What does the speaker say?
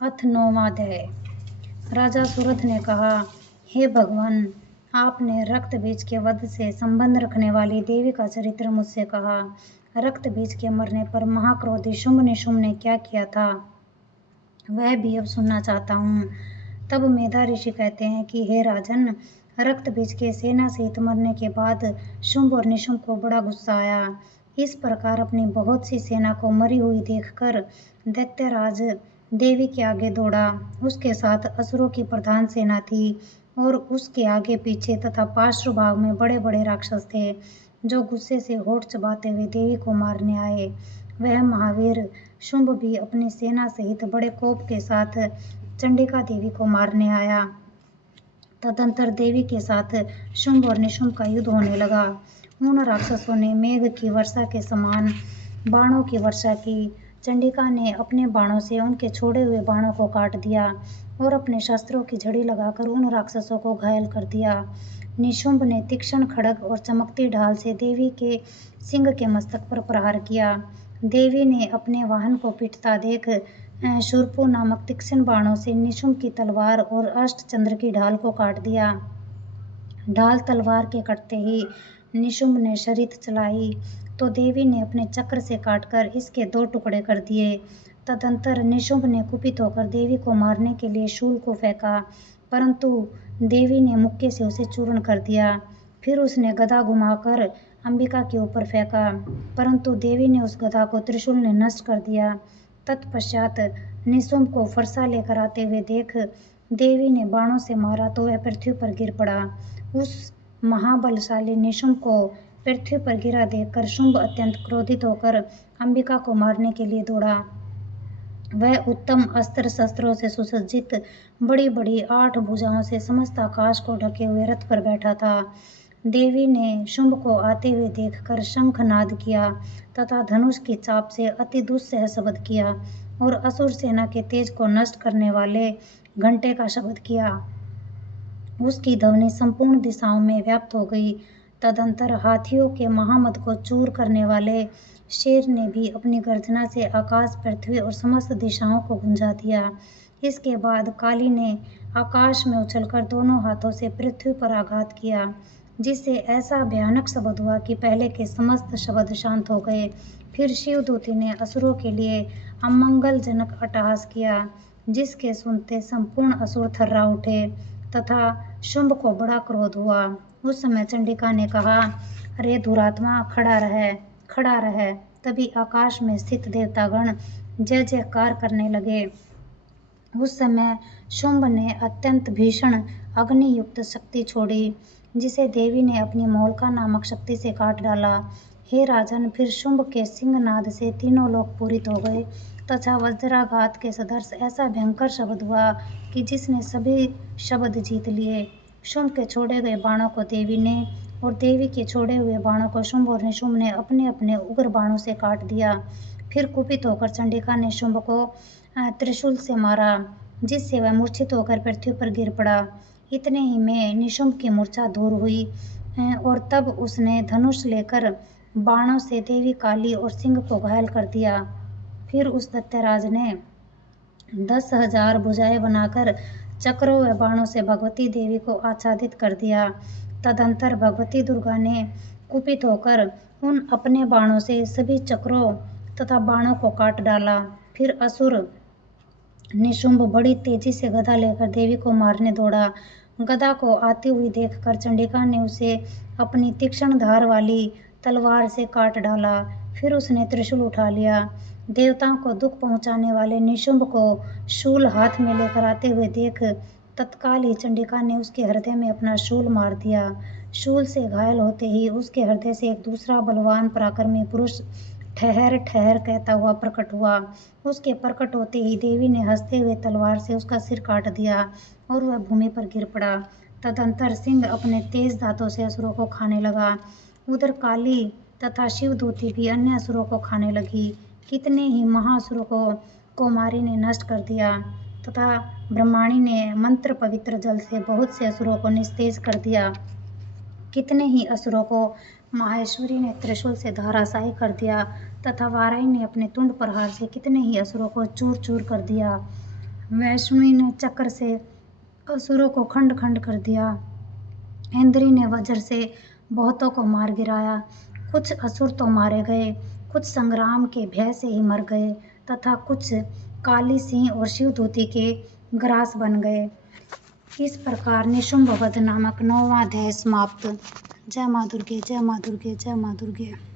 अथ 9वां अध्याय। राजा सूरथ ने कहा, हे भगवान, आपने रक्त बीज के वध से संबंध रखने वाली देवी का चरित्र मुझसे कहा। रक्त बीज के मरने पर महाक्रोधी शुंभ निशुंभ ने क्या किया था, वह भी अब सुनना चाहता हूँ। तब मेधा ऋषि कहते हैं कि हे राजन, रक्त बीज के सेना सहित मरने के बाद शुंभ और निशुंभ को बड़ा गुस्सा आया। इस प्रकार अपनी बहुत सी सेना को मरी हुई देखकर दैत्यराज देवी के आगे दौड़ा। उसके साथ असुरों की प्रधान सेना थी और उसके आगे पीछे तथा पार्श्व भाग में बड़े बड़े राक्षस थे, जो गुस्से से होठ चबाते हुए देवी को मारने आए। वह महावीर शुंभ भी अपनी सेना सहित बड़े कोप के साथ चंडिका देवी को मारने आया। तदंतर देवी के साथ शुंभ और निशुंभ का युद्ध होने लगा। उन राक्षसों ने मेघ की वर्षा के समान बाणों की वर्षा की। चंडिका ने अपने बाणों से उनके छोड़े हुए बाणों को काट दिया और अपने शस्त्रों की झड़ी लगाकर उन राक्षसों को घायल कर दिया। निशुंभ ने तीक्ष्ण खड्ग और चमकती ढाल से देवी के सिंह के मस्तक पर प्रहार किया। देवी ने अपने वाहन को पिटता देख शूर्पु नामक तीक्ष्ण बाणों से निशुंभ की तलवार और अष्टचंद्र की ढाल को काट दिया। ढाल तलवार के कटते ही निशुंभ ने शरीर चलाई तो देवी ने अपने चक्र से काटकर इसके 2 टुकड़े कर दिए। तदंतर निशुंभ ने कुपित होकर देवी को मारने के लिए शूल को फेंका, परंतु देवी ने मुक्के से उसे चूर्ण कर दिया। फिर उसने गदा घुमाकर अंबिका के ऊपर फेंका, परंतु देवी ने उस गदा को त्रिशूल ने नष्ट कर दिया। तत्पश्चात निशुंभ को फरसा लेकर आते हुए देख देवी ने बाणों से मारा तो वह पृथ्वी पर गिर पड़ा। उस महाबलशाली निशुंभ को पृथ्वी पर गिरा देखकर शुंभ अत्यंत क्रोधित होकर अंबिका को मारने के लिए दौड़ा। वह उत्तम अस्त्र शस्त्रों से सुसज्जित बड़ी बड़ी 8 भुजाओं से समस्त आकाश को ढके हुए रथ पर बैठा था। देवी ने शुंभ को आते हुए देखकर शंखनाद किया तथा धनुष की चाप से अति दुस्सह शब्द किया और असुर सेना के तेज को नष्ट करने वाले घंटे का शब्द किया। उसकी ध्वनि संपूर्ण दिशाओं में व्याप्त हो गई। तदंतर हाथियों के महामद को चूर करने वाले शेर ने भी अपनी गर्जना से आकाश, पृथ्वी और समस्त दिशाओं को गुंजा दिया। इसके बाद काली ने आकाश में उछलकर दोनों हाथों से पृथ्वी पर आघात किया, जिससे ऐसा भयानक शब्द हुआ कि पहले के समस्त शब्द शांत हो गए। फिर शिवदूती ने असुरों के लिए अमंगलजनक अट्टहास किया, जिसके सुनते संपूर्ण असुर थर्रा उठे तथा शुंभ को बड़ा क्रोध हुआ। उस समय चंडिका ने कहा, अरे दुरात्मा, खड़ा रह। तभी आकाश में स्थित देवतागण जय जयकार करने लगे। उस समय शुंभ ने अत्यंत भीषण अग्नि युक्त शक्ति छोड़ी, जिसे देवी ने अपनी मोलका नामक शक्ति से काट डाला। हे राजन, फिर शुंभ के सिंहनाद से तीनों लोक पूरित हो गए तथा वज्राघात के सदृश ऐसा भयंकर शब्द हुआ कि जिसने सभी शब्द जीत लिए। शुंभ के छोड़े गए बाणों को देवी ने और देवी के छोड़े हुए बाणों को शुंभ और निशुंभ ने अपने अपने उग्र बाणों से काट दिया। फिर कुपित होकर चंडिका ने शुंभ को त्रिशूल से मारा, जिससे वह मूर्छित होकर पृथ्वी पर गिर पड़ा। इतने ही में निशुंभ की मूर्छा दूर हुई और तब उसने धनुष लेकर बाणों से देवी काली और सिंह को घायल कर दिया। फिर उस दैत्यराज ने 10,000 भुजाएं बनाकर चक्रों व बाणों से भगवती देवी को आच्छादित कर दिया। तदंतर भगवती दुर्गा ने कुपित होकर उन अपने बाणों से सभी चक्रों तथा बाणों को काट डाला। फिर असुर निशुंभ बड़ी तेजी से गदा लेकर देवी को मारने दौड़ा। गदा को आती हुई देखकर चंडिका ने उसे अपनी तीक्ष्ण धार वाली तलवार से काट डाला। फिर उसने त्रिशूल उठा लिया। देवताओं को दुख पहुंचाने वाले निशुंभ को शूल हाथ में लेकर आते हुए देख तत्काल ही चंडिका ने उसके हृदय में अपना शूल मार दिया। शूल से घायल होते ही उसके हृदय से एक दूसरा बलवान पराक्रमी पुरुष ठहर ठहर कहता हुआ प्रकट हुआ। उसके प्रकट होते ही देवी ने हंसते हुए तलवार से उसका सिर काट दिया और वह भूमि पर गिर पड़ा। तदंतर सिंह अपने तेज दांतों से असुरों को खाने लगा। उधर काली तथा शिवदूती भी अन्य असुरों को खाने लगी। कितने ही महाअसुरों को कौमारी ने नष्ट कर दिया तथा ब्रह्माणी ने मंत्र पवित्र जल से बहुत से असुरों को निस्तेज कर दिया। कितने ही असुरों को माहेश्वरी ने त्रिशूल से धराशायी कर दिया तथा वाराही ने अपने तुंड प्रहार से कितने ही असुरों को चूर चूर कर दिया। वैष्णवी ने चक्र से असुरों को खंड खंड कर दिया। इंद्री ने वज्र से बहुतों को मार गिराया। कुछ असुर तो मारे गए, कुछ संग्राम के भय से ही मर गए तथा कुछ काली सिंह और शिवदूती के ग्रास बन गए। इस प्रकार निशुंभ वध नामक 9वां अध्याय समाप्त। जय मां दुर्गे, जय मां दुर्गे, जय मां दुर्गे।